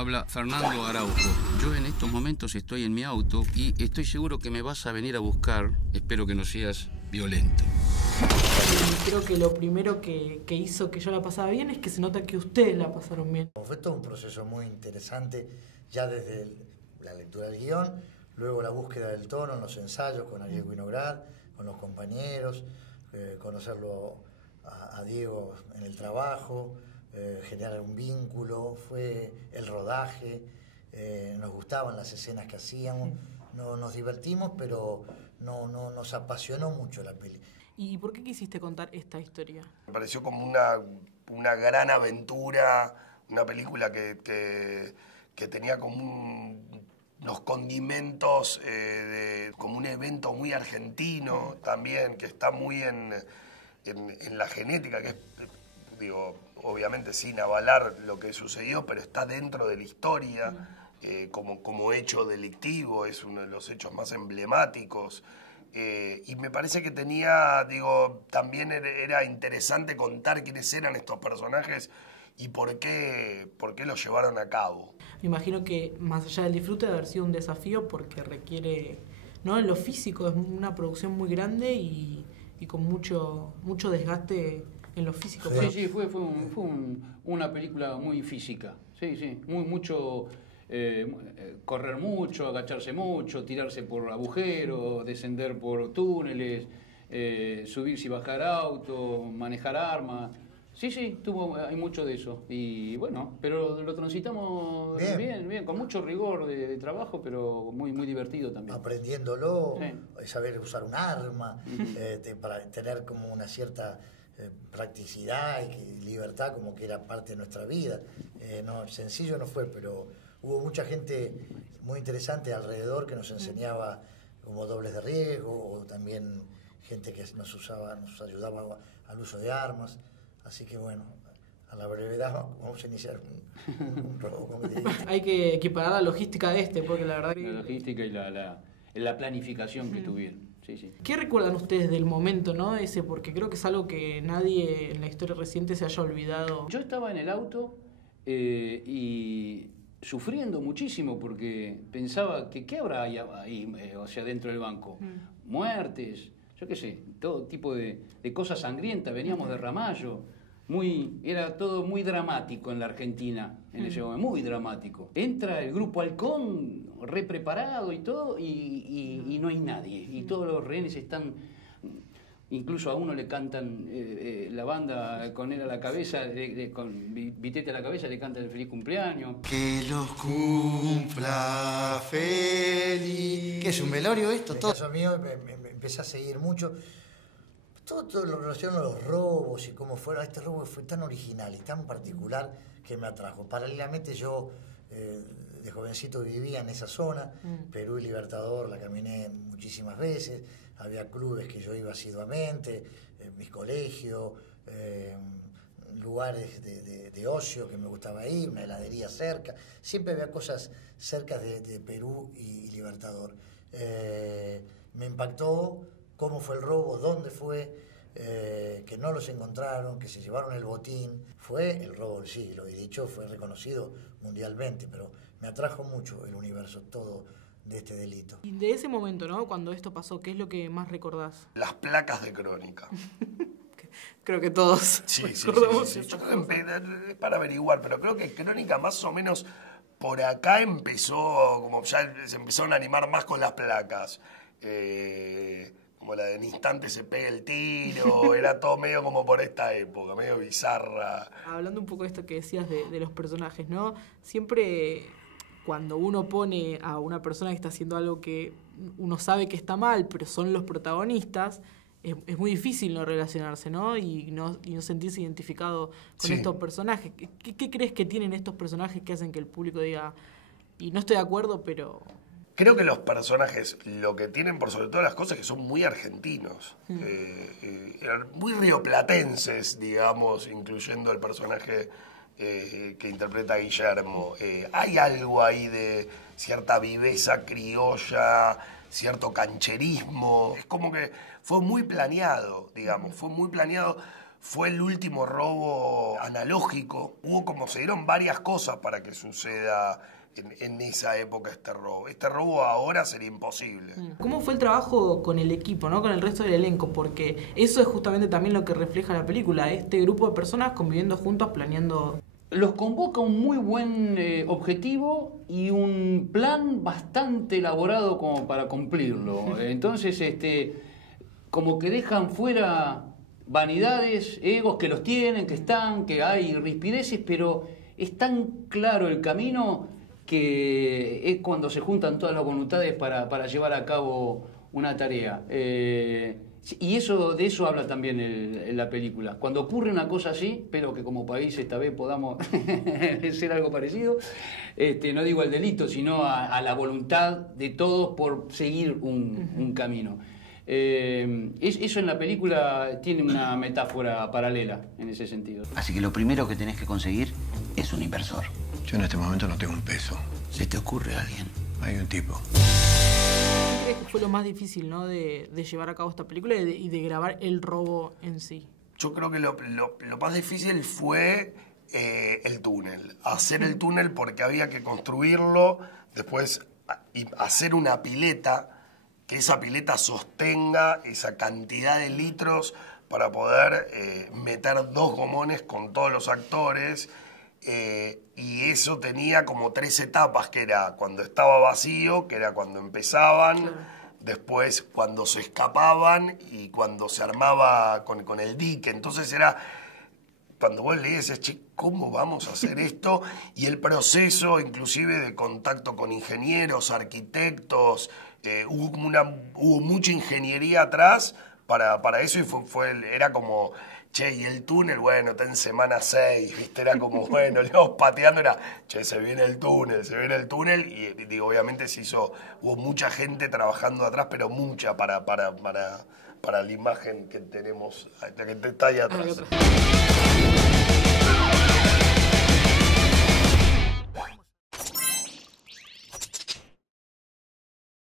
Habla Fernando Araujo. Yo en estos momentos estoy en mi auto y estoy seguro que me vas a venir a buscar. Espero que no seas violento. Creo que lo primero que hizo que yo la pasara bien es que se nota que ustedes la pasaron bien. Fue todo un proceso muy interesante, ya desde la lectura del guión, luego la búsqueda del tono en los ensayos con Ariel Winograd, con los compañeros, conocerlo a Diego en el trabajo, generar un vínculo, fue el rodaje, nos gustaban las escenas que hacíamos, no, nos divertimos, pero no nos apasionó mucho la peli. ¿Y por qué quisiste contar esta historia? Me pareció como una gran aventura, una película que tenía como unos condimentos, como un evento muy argentino también, que está muy en la genética, que es, digo, obviamente sin avalar lo que sucedió, pero está dentro de la historia, como hecho delictivo, es uno de los hechos más emblemáticos. Y me parece que también era interesante contar quiénes eran estos personajes y por qué los llevaron a cabo. Me imagino que más allá del disfrute de haber sido un desafío porque requiere, ¿no? En lo físico es una producción muy grande y con mucho desgaste en lo físico. Sí, fue una película muy física. Sí, mucho. Correr mucho, agacharse mucho, tirarse por agujeros, descender por túneles, subirse y bajar auto, manejar armas. Sí, hay mucho de eso. Y bueno, pero lo transitamos bien, con mucho rigor de trabajo, pero muy divertido también. Aprendiéndolo, saber usar un arma, para tener como una cierta practicidad y libertad, como que era parte de nuestra vida. Sencillo no fue, pero hubo mucha gente muy interesante alrededor que nos enseñaba como dobles de riesgo, o también gente que nos ayudaba al uso de armas. Así que bueno, a la brevedad vamos a iniciar un robo. Hay que equiparar la logística de porque la verdad que... La logística y la planificación que tuvieron. Sí. ¿Qué recuerdan ustedes del momento, no? Porque creo que es algo que nadie en la historia reciente se haya olvidado. Yo estaba en el auto y sufriendo muchísimo porque pensaba que ¿qué habrá ahí dentro del banco? Muertes, yo qué sé, todo tipo de cosas sangrientas. Veníamos de Ramallo. Era todo muy dramático en la Argentina en ese momento, muy dramático. Entra el grupo Halcón, re preparado y todo, y no hay nadie. Y todos los rehenes están, incluso a uno le cantan la banda con él a la cabeza, con Vitete a la cabeza, le cantan el feliz cumpleaños. Que los cumpla feliz. ¿Qué es un velorio esto? En el caso mío me empecé a seguir mucho. Todo lo relacionado a los robos y cómo fuera. Este robo fue tan original y tan particular que me atrajo. Paralelamente yo de jovencito vivía en esa zona, Perú y Libertador la caminé muchísimas veces, había clubes que yo iba asiduamente, mis colegios, lugares de ocio que me gustaba ir, una heladería cerca, siempre había cosas cerca de Perú y Libertador. Me impactó cómo fue el robo, dónde fue, que no los encontraron, que se llevaron el botín. Fue el robo del siglo y de hecho fue reconocido mundialmente, pero me atrajo mucho el universo todo de este delito. Y de ese momento, ¿no? Cuando esto pasó, ¿qué es lo que más recordás? Las placas de Crónica. Creo que todos Sí. recordamos Yo creo que para averiguar, pero creo que Crónica más o menos por acá empezó, como ya se empezaron a animar más con las placas. Como la de en instante se pega el tiro, era todo medio como por esta época, medio bizarra. Hablando un poco de esto que decías de los personajes, ¿no? Siempre cuando uno pone a una persona que está haciendo algo que uno sabe que está mal, pero son los protagonistas, es muy difícil no relacionarse, ¿no? Y no sentirse identificado con estos personajes. ¿Qué crees que tienen estos personajes que hacen que el público diga, y no estoy de acuerdo, pero... Creo que los personajes lo que tienen por sobre todas las cosas es que son muy argentinos, muy rioplatenses, digamos, incluyendo el personaje que interpreta Guillermo. Hay algo ahí de cierta viveza criolla, cierto cancherismo. Es como que fue muy planeado, digamos, fue muy planeado fue el último robo analógico. Se dieron varias cosas para que suceda en esa época este robo. Este robo ahora sería imposible. ¿Cómo fue el trabajo con el equipo, ¿no? Con el resto del elenco? Porque eso es justamente también lo que refleja la película, este grupo de personas conviviendo juntos, planeando. Los convoca un muy buen objetivo y un plan bastante elaborado como para cumplirlo. Entonces, como que dejan fuera vanidades, egos que los tienen, que están, que hay rispideces, pero es tan claro el camino que es cuando se juntan todas las voluntades para llevar a cabo una tarea. Y de eso habla también la película. Cuando ocurre una cosa así, espero que como país esta vez podamos hacer algo parecido, no digo al delito, sino a la voluntad de todos por seguir un camino. Eso en la película tiene una metáfora paralela en ese sentido. Así que lo primero que tenés que conseguir es un inversor. Yo en este momento no tengo un peso. ¿Se te ocurre a alguien? Hay un tipo. ¿Qué crees que fue lo más difícil, ¿no? de llevar a cabo esta película y de grabar el robo en sí? Yo creo que lo más difícil fue el túnel. Hacer el túnel porque había que construirlo, después y hacer una pileta, que esa pileta sostenga esa cantidad de litros para poder meter 2 gomones con todos los actores. Y eso tenía como 3 etapas, que era cuando estaba vacío, que era cuando empezaban, claro. Después cuando se escapaban y cuando se armaba con el dique. Entonces era, cuando vos lees, che, ¿cómo vamos a hacer esto? Y el proceso inclusive de contacto con ingenieros, arquitectos, hubo mucha ingeniería atrás para eso, y era como... Che, y el túnel, bueno, está en semana 6, ¿viste? Era como, bueno, le íbamos pateando, era, che, se viene el túnel, y digo, obviamente hubo mucha gente trabajando atrás, pero mucha para la imagen que tenemos, la que está ahí atrás.